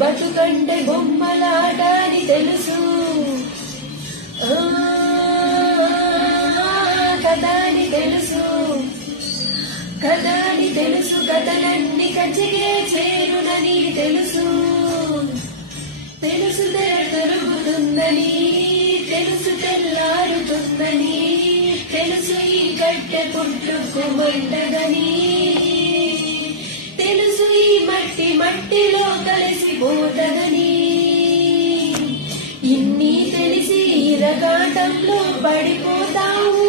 బతుకంటే బొమ్మలాట అని తెలుసు కదా అని తెలుసు కదా అని తెలుసు కథలన్నీ కంచికే చేరునని తెలుసు తెలుసు తెర దొరుకుతుందని తెలుసు తెల్లారుతుందని తెలుసు ఈ కట్టె పుట్టుకుమంటదని తెలుసు ఈ మట్టి మట్టిలో కలిసిపోతదని ఇన్ని తెలిసి ఇరగాటంలో పడిపోతావు